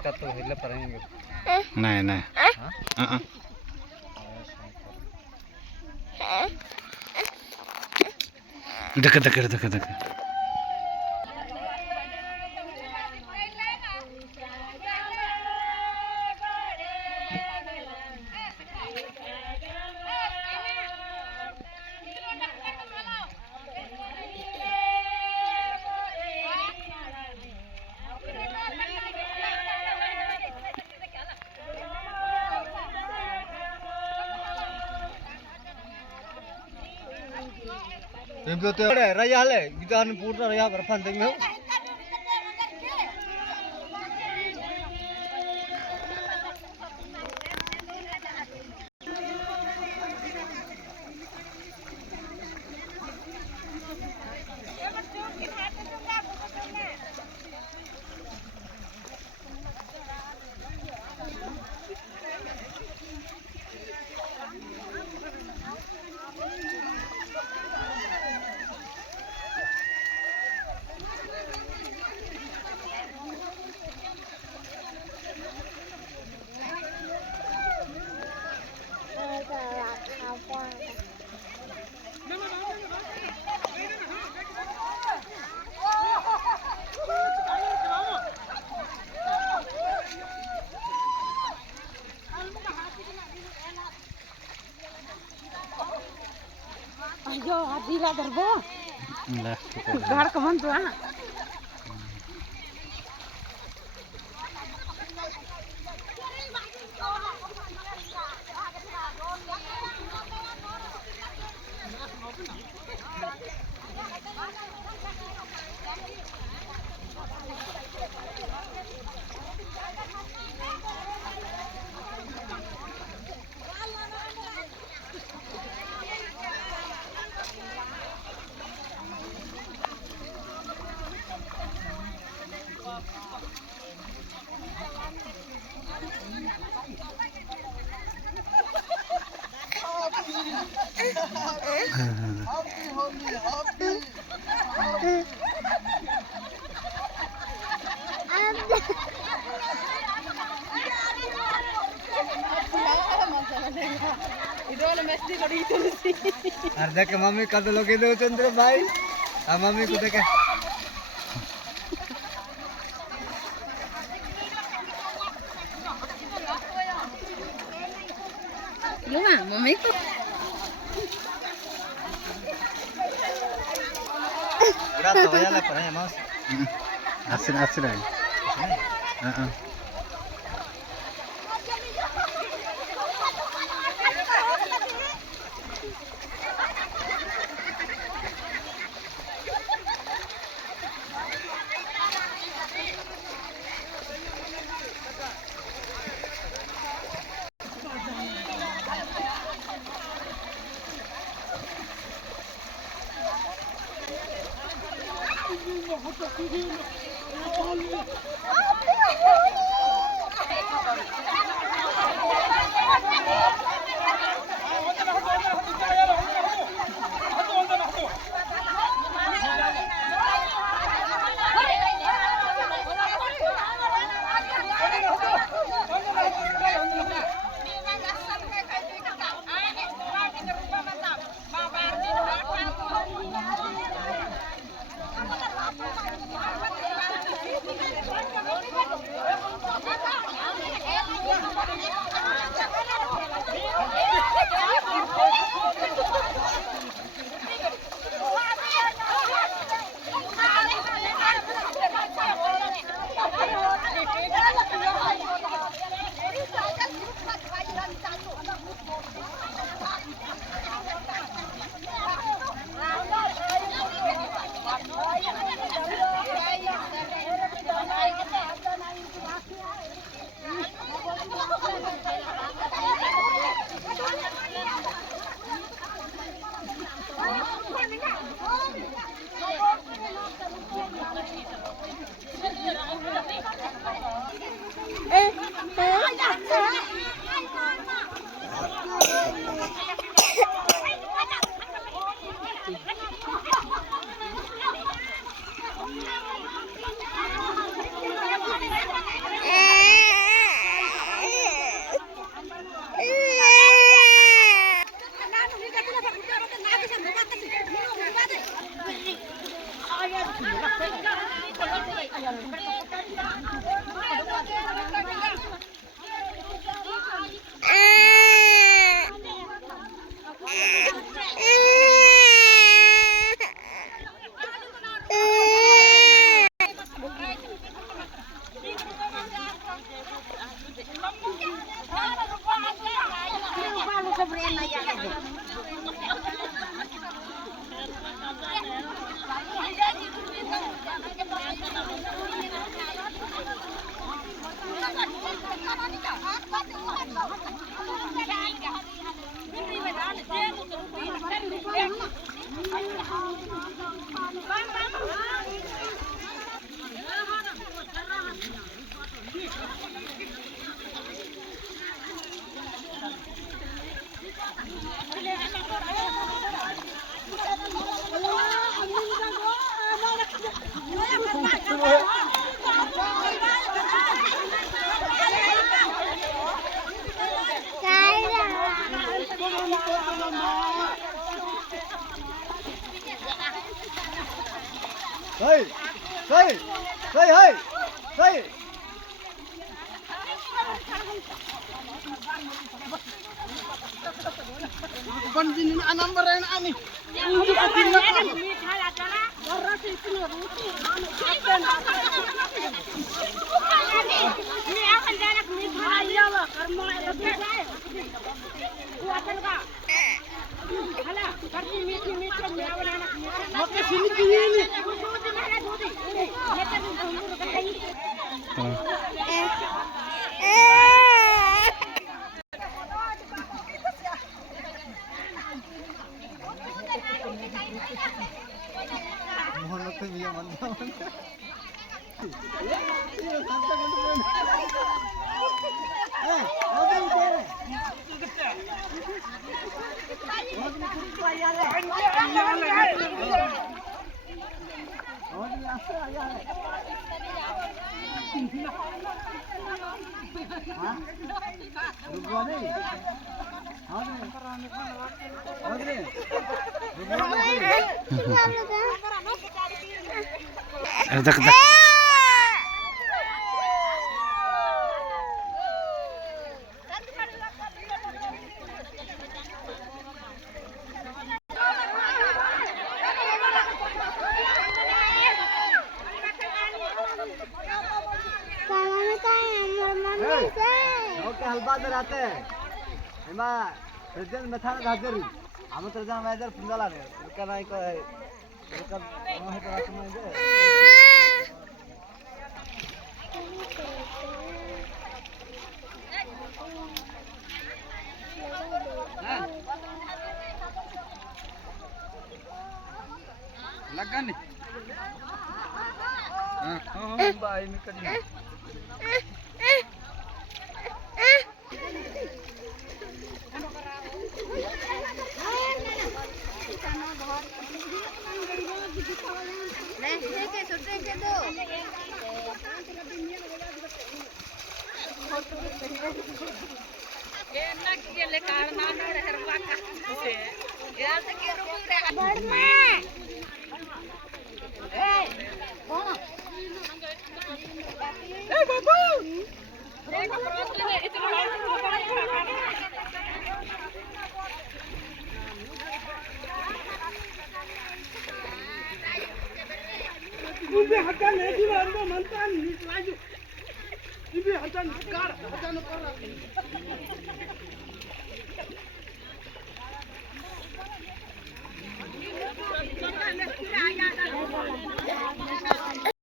इसका तो हिले पड़ेंगे नहीं नहीं देख देख देख देख रया ले गिटार पूर्ण रया बरफान देंगे हो Ayo, adila derbo. Gar kaman tu ah. अर्धा के मम्मी कद लोगे दो चंद्र भाई आ मम्मी को देखे Luma, mami ko. Udah tahu ya lah pernah mas asin asin aja Hey, hey, hey, hey, hey. Dekat dekat. Okay हलवा में रहते हैं एमा प्रेजेंट में था ना हाजिरी हम तो जहां मैनेजर पुंजाला ने उनका नहीं को उनका है तो रात में दे लगा नहीं हां बाई में करी Ibu hakan ini baru mantan ni laju. Ibu hakan kar.